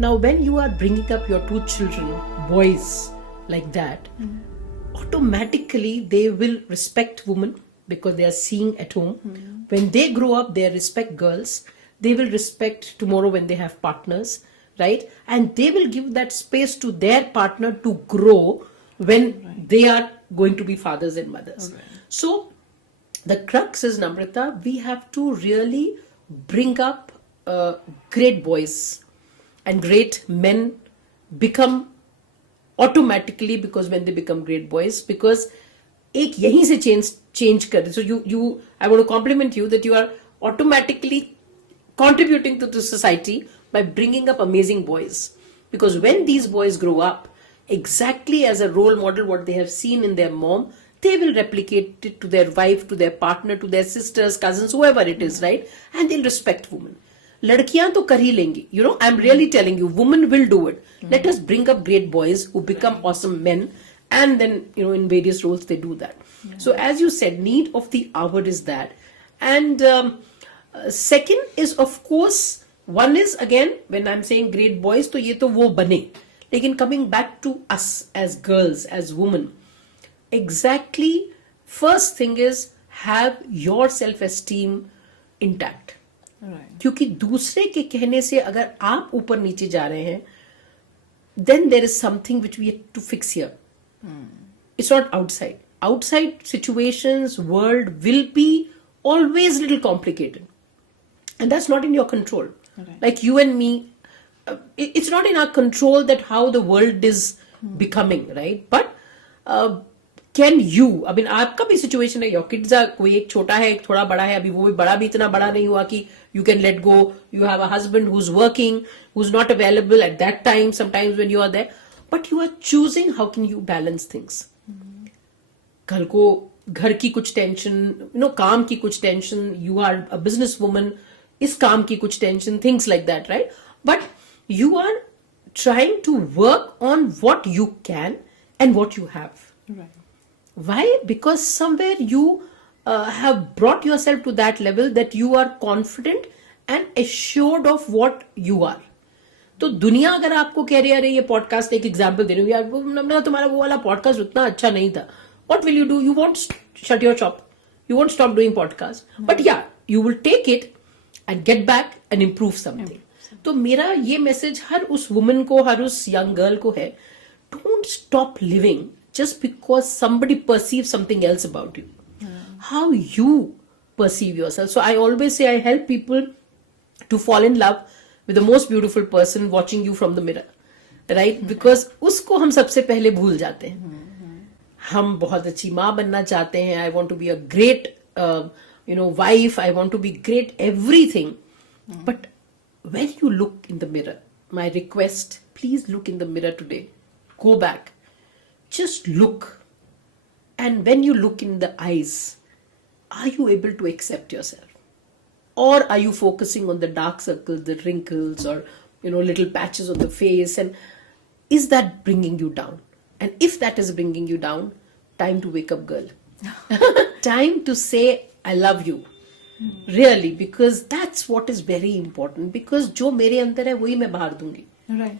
Now, when you are bringing up your two children, boys, like that, automatically they will respect women because they are seeing at home. When they grow up, they respect girls. They will respect tomorrow when they have partners, right? And they will give that space to their partner to grow when they are going to be fathers and mothers. So the crux is, Namrata, we have to really bring up great boys, and great men become automatically, because when they become great boys, because एक यहीं से change कर, so you I want to compliment you that you are automatically contributing to the society by bringing up amazing boys, because when these boys grow up exactly as a role model what they have seen in their mom, they will replicate it to their wife, to their partner, to their sisters, cousins, whoever it is, right? And they'll respect women. लड़कियां तो कर ही लेंगी, you know, I'm really telling you, women will do it. Let us bring up great boys who become awesome men, and then, you know, in various roles they do that. So as you said, need of the hour is that. And second is, of course, one is, again, when I'm saying great boys, तो ये तो वो बने. लेकिन coming back to us as girls, as women, exactly, first thing is have your self-esteem intact. क्योंकि दूसरे के कहने से अगर आप ऊपर नीचे जा रहे हैं, then there is something which we have to fix here. It's not outside. Outside situations, world will be always little complicated. And that's not in your control. Like you and me, it's not in our control that how the world is becoming, right? But can you, I mean, आपका भी situation है, your kids are, कोई एक छोटा है, एक थोड़ा बड़ा है, अभी वो भी बड़ा भी इतना बड़ा नहीं हुआ कि you can let go. You have a husband who's working, who's not available at that time, sometimes when you are there. But you are choosing how can you balance things. कल को घर की कुछ टेंशन, you know, काम की कुछ tension, you are a business woman, इस काम की कुछ tension, things like that, right? But you are trying to work on what you can and what you have. Right. Why? Because somewhere you have brought yourself to that level that you are confident and assured of what you are. तो दुनिया अगर आपको कह रही है, अरे ये podcast एक एग्जांपल दे रही हूँ यार, वो तुम्हारा वो वाला पॉडकास्ट उतना अच्छा नहीं था, what will you do? You won't shut your shop, you won't stop doing podcast, but yeah, you will take it and get back and improve something. तो मेरा ये मैसेज हर उस वुमन को, हर उस यंग गर्ल को है, don't stop living just because somebody perceives something else about you. How you perceive yourself. So I always say I help people to fall in love with the most beautiful person watching you from the mirror, right? Because उसको हम सबसे पहले भूल जाते हैं. हम बहुत अच्छी माँ बनना चाहते हैं. I want to be a great, wife. I want to be great everything. But when you look in the mirror, my request, please look in the mirror today. Go back. Just look. And when you look in the eyes, are you able to accept yourself? Or are you focusing on the dark circles, the wrinkles, or, little patches on the face? And is that bringing you down? And if that is bringing you down, time to wake up, girl. Time to say, I love you. Really, because that's what is very important. Because जो मेरे अंदर है वही मैं बाहर दूंगी. Right.